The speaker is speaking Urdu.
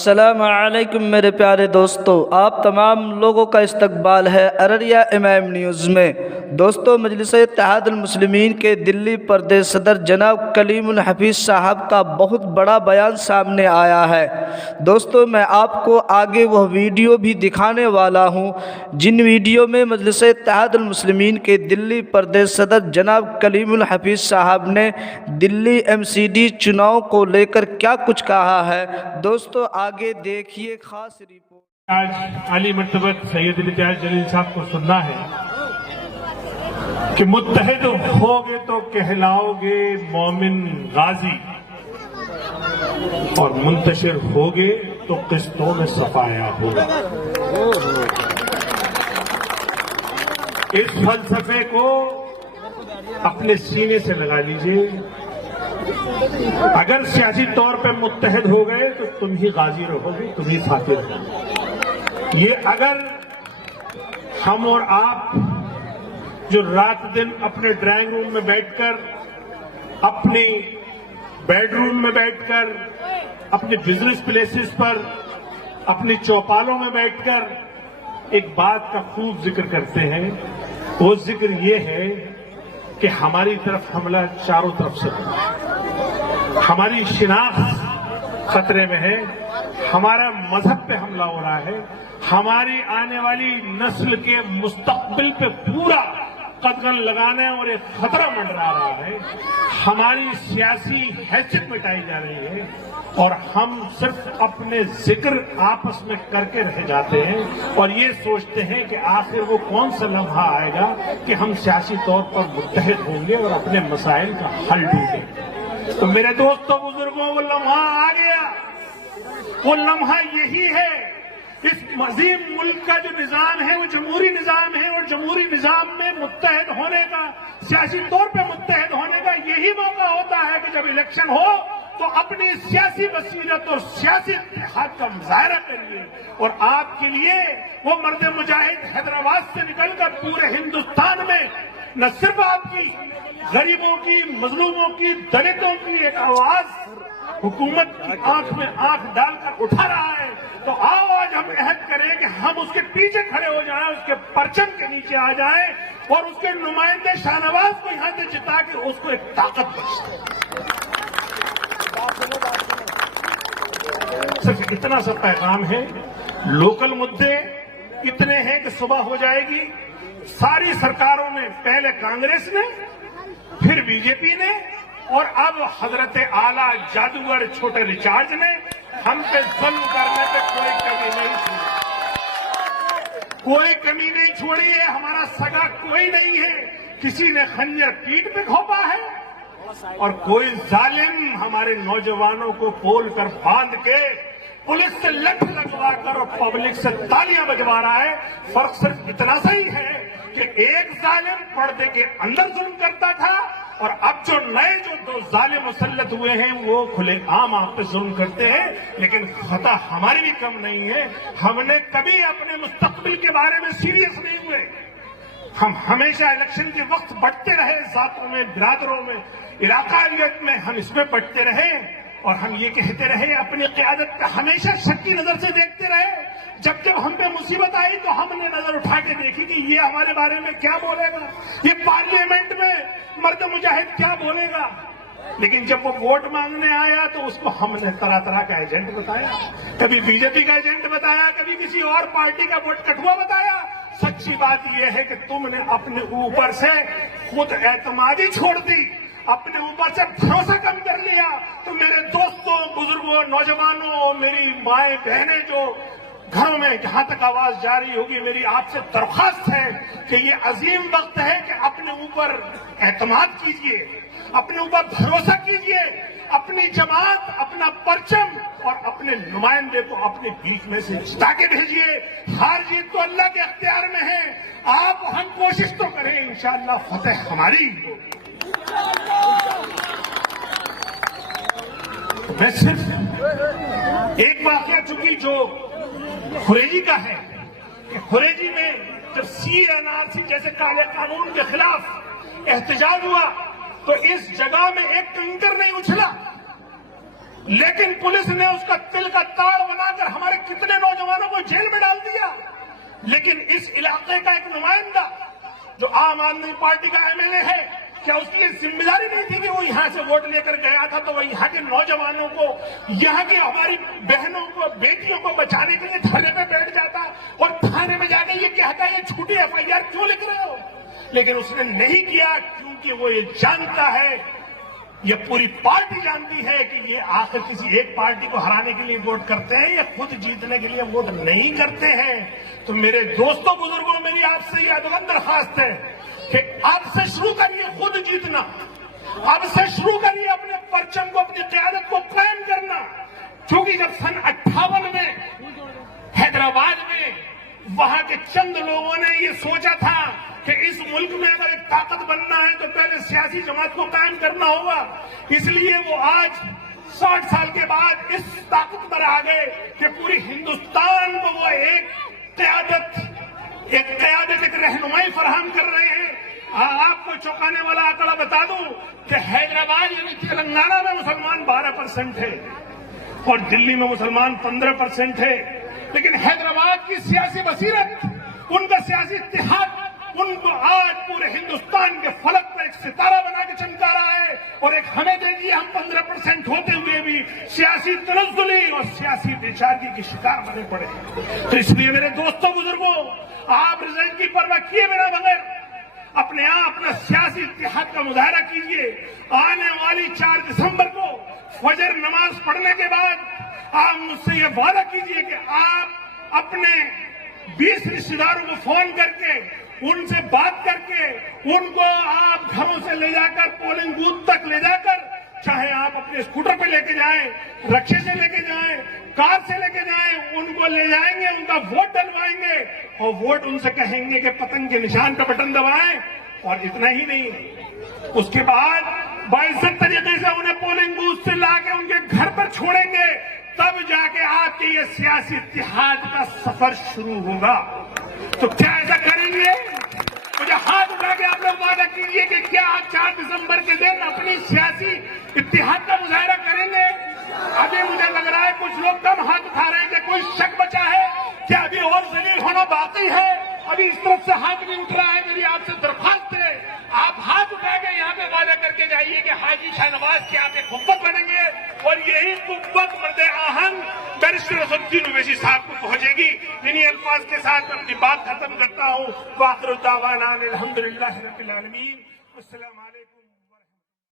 السلام علیکم میرے پیارے دوستو، آپ تمام لوگوں کا استقبال ہے ارریہ امام نیوز میں۔ دوستو، مجلس اتحاد المسلمین کے دلی پردیش صدر جناب کلیم الحفیظ صاحب کا بہت بڑا بیان سامنے آیا ہے۔ دوستو، میں آپ کو آگے وہ ویڈیو بھی دکھانے والا ہوں جن ویڈیو میں مجلس اتحاد المسلمین کے دلی پردیش صدر جناب کلیم الحفیظ صاحب نے دلی MCD چناؤ کو لے کر کیا کچھ کہا ہے۔ دوستو آگے دیکھیے خاص رپورٹ۔ آج علی مرتبت سید امتیاز جلیل صاحب کو سننا ہے کہ متحد ہوگے تو کہلاؤ گے مومن غازی، اور منتشر ہوگے تو قسطوں میں صفایا ہوگا۔ اس فلسفے کو اپنے سینے سے لگا لیجئے۔ اگر سیاسی طور پہ متحد ہو گئے تو تم ہی غازی رہو گے، تم ہی فاتح رہو گے۔ یہ اگر ہم اور آپ جو رات دن اپنے ڈرائنگ روم میں بیٹھ کر، اپنی بیڈ روم میں بیٹھ کر، اپنے بزنس پلیسز پر، اپنی چوپالوں میں بیٹھ کر ایک بات کا خوب ذکر کرتے ہیں، وہ ذکر یہ ہے کہ ہماری طرف حملہ چاروں طرف سے ہے، ہماری شناخت خطرے میں ہے، ہمارا مذہب پہ حملہ ہو رہا ہے، ہماری آنے والی نسل کے مستقبل پہ پورا قدغن لگانے اور ایک خطرہ منڈرا رہا ہے، ہماری سیاسی حیثیت مٹائی جا رہی ہے، اور ہم صرف اپنے ذکر آپس میں کر کے رہ جاتے ہیں اور یہ سوچتے ہیں کہ آخر وہ کون سا لمحہ آئے گا کہ ہم سیاسی طور پر متحد ہوں گے اور اپنے مسائل کا حل ڈھونڈیں گے۔ تو میرے دوستوں بزرگوں، وہ لمحہ آ گیا، وہ لمحہ یہی ہے۔ اس عظیم ملک کا جو نظام ہے وہ جمہوری نظام ہے، اور جمہوری نظام میں متحد ہونے کا، سیاسی طور پہ متحد ہونے کا یہی موقع ہوتا ہے کہ جب الیکشن ہو تو اپنی سیاسی بصیرت اور سیاسی اتحاد کا مظاہرہ کریے۔ اور آپ کے لیے وہ مرد مجاہد حیدرآباد سے نکل کر پورے ہندوستان میں نہ صرف آپ کی غریبوں کی، مظلوموں کی، دلتوں کی ایک آواز حکومت کی آنکھ میں آنکھ ڈال کر اٹھا رہا ہے، تو آؤ آج ہم عہد کریں کہ ہم اس کے پیچھے کھڑے ہو جائیں، اس کے پرچم کے نیچے آ جائیں اور اس کے نمائندے شاہنواز کو یہاں سے جتا کے اس کو ایک طاقت بخشیں۔ صرف اتنا سا پیغام ہے، لوکل مدعے اتنے ہیں کہ صبح ہو جائے گی، ساری سرکاروں میں پہلے کانگریس نے، پھر BJP نے، اور اب حضرت اعلیٰ جادوگر چھوٹے ریچارڈ نے ہم پہ ظلم کرنے پہ کوئی کمی نہیں چھوڑی، کوئی کمی نہیں چھوڑی ہے۔ ہمارا سگا کوئی نہیں ہے، کسی نے خنجر پیٹھ پہ گھونپا ہے، اور کوئی ظالم ہمارے نوجوانوں کو پول کر باندھ کے پولیس سے لٹھ لگوا کر اور پبلک سے تالیاں بجوا رہا ہے۔ فرق صرف اتنا سا ہی ہے کہ ایک ظالم پردے کے اندر ظلم کرتا تھا، اور اب جو نئے دو ظالم مسلط ہوئے ہیں وہ کھلے عام آپ پہ ظلم کرتے ہیں۔ لیکن خطا ہماری بھی کم نہیں ہے، ہم نے کبھی اپنے مستقبل کے بارے میں سیریس نہیں ہوئے، ہم ہمیشہ الیکشن کے وقت بٹتے رہے، ذاتوں میں، برادروں میں، علاقائیت میں ہم اس میں بٹتے رہے، اور ہم یہ کہتے رہے، اپنی قیادت پہ ہمیشہ شک کی نظر سے دیکھتے رہے۔ جب ہم پہ مصیبت آئی تو ہم نے نظر اٹھا کے دیکھی کہ یہ ہمارے بارے میں کیا بولے گا، یہ پارلیمنٹ میں مرد مجاہد کیا بولے گا۔ لیکن جب وہ ووٹ مانگنے آیا تو اس کو ہم نے طرح طرح کا ایجنٹ بتایا، کبھی BJP کا ایجنٹ بتایا، کبھی کسی اور پارٹی کا ووٹ کٹوا بتایا۔ سچی بات یہ ہے کہ تم نے اپنے اوپر سے خود اعتمادی چھوڑ دی، اپنے اوپر سے بھروسہ کم کر لیا۔ تو میرے دوستوں، بزرگوں، نوجوانوں، میری مائیں بہنیں جو گھروں میں جہاں تک آواز جاری ہوگی، میری آپ سے درخواست ہے کہ یہ عظیم وقت ہے کہ اپنے اوپر اعتماد کیجئے، اپنے اوپر بھروسہ کیجئے، اپنی جماعت، اپنا پرچم اور اپنے نمائندے کو اپنے بیچ میں سے جتا کے بھیجئے۔ ہار جیت تو اللہ کے اختیار میں ہے، آپ ہم کوشش تو کریں، انشاءاللہ فتح ہماری ہوگی۔ میں صرف ایک واقعہ چونکہ جو خوریجی کا ہے کہ خوریجی میں جب CNRC جیسے کالے قانون کے خلاف احتجاج ہوا تو اس جگہ میں ایک کنکر نہیں اچھلا، لیکن پولیس نے اس کا تل کا تار بنا کر ہمارے کتنے نوجوانوں کو جیل میں ڈال دیا. لیکن اس علاقے کا ایک نمائندہ جو عام آدمی پارٹی کا MLA ہے، کیا اس کی یہ ذمہ داری نہیں تھی کہ وہ یہاں سے ووٹ لے کر گیا تھا تو وہ یہاں کے نوجوانوں کو، یہاں کی ہماری بہنوں کو، بیٹیوں کو بچانے کے لیے دھرنے پہ بیٹھ جاتا اور تھانے میں جا کے یہ کہتا ہے یہ جھوٹی FIR کیوں لکھ رہے ہو؟ لیکن اس نے نہیں کیا، کیونکہ وہ یہ جانتا ہے، یہ پوری پارٹی جانتی ہے کہ یہ آخر کسی ایک پارٹی کو ہرانے کے لیے ووٹ کرتے ہیں یا خود جیتنے کے لیے ووٹ نہیں کرتے ہیں. تو میرے دوستوں بزرگوں، میری آپ سے یہ ادب درخواست ہے کہ اب سے شروع کریے خود جیتنا، اب سے شروع کریے اپنے پرچم کو، اپنی قیادت کو قائم کرنا. کیونکہ جب سن 58 میں حیدرآباد میں وہاں کے چند لوگوں نے یہ سوچا تھا کہ اس ملک میں اگر ایک طاقت بننا ہے تو پہلے سیاسی جماعت کو قائم کرنا ہوگا، اس لیے وہ آج 60 سال کے بعد اس طاقت پر آ گئے کہ پوری ہندوستان کو وہ ایک قیادت، ایک رہنمائی فراہم کر رہے ہیں. آپ کو چونکانے والا آنکڑا بتا دوں کہ حیدرآباد یعنی تلنگانہ میں مسلمان 12% ہے اور دلی میں مسلمان 15% ہے. لیکن حیدرآباد کی سیاسی بصیرت، ان کا سیاسی اتحاد ان کو آج پورے ہندوستان کے فلک پر ایک ستارہ بنا کے چمکا رہا ہے. اور ایک ہمیں دے دیے ہم 15% ہوتے ہوئے بھی سیاسی تنزلی اور سیاسی بے چارگی کی شکار بنے پڑے. تو اس لیے میرے دوستوں بزرگوں، آپ رزلٹ کی پرواہ کیے بنا بغیر اپنے آپ اپنا سیاسی اتحاد کا مظاہرہ کیجیے. آنے والی 4 دسمبر کو فجر نماز پڑھنے کے بعد آپ مجھ سے یہ وعدہ کیجیے کہ آپ اپنے 20 رشتے داروں کو فون کر کے، ان سے بات کر کے، ان کو آپ گھروں سے لے جا کر پولنگ بوتھ تک لے جا کر، چاہے آپ اپنے اسکوٹر پہ لے کے جائیں، رکشے سے لے کے جائیں، کار سے لے کے جائیں، ان کو لے جائیں گے، ان کا ووٹ ڈلوائیں گے اور ووٹ ان سے کہیں گے کہ پتنگ کے نشان پہ بٹن دبائیں. اور اتنا ہی نہیں، اس کے بعد باعزت طریقے سے انہیں پولنگ بوتھ سے لا کے ان کے گھر پر چھوڑیں گے. تب جا کے آپ کے یہ سیاسی اتحاد کا سفر شروع ہوگا. تو کیا ایسا کریں گے؟ مجھے ہاتھ اٹھا کے آپ لوگ وعدہ کیجیے کہ کیا آپ 4 دسمبر کے دن اپنی سیاسی اتحاد کا مظاہرہ کریں گے؟ ابھی مجھے لگ رہا ہے کچھ لوگ کم ہاتھ اٹھا رہے ہیں کہ کوئی شک بچا ہے کہ ابھی اور ذلیل ہونا باقی ہے. ابھی اس طرف سے ہاتھ نہیں اٹھ رہا ہے. میری آپ سے درخواست ہے، آپ ہاتھ اٹھا کے یہاں پہ وعدہ کر کے جائیے کہ حاجی شاہ نواز کی آپ ایک قوت بنیں گے اور یہی قوت مرد آہن بیرسٹر اسد الدین اویسی صاحب کو پہنچے گی. انہی الفاظ کے ساتھ میں اپنی بات ختم کرتا ہوں. وآخر دعوانا الحمدللہ رب العالمین. السلام علیکم.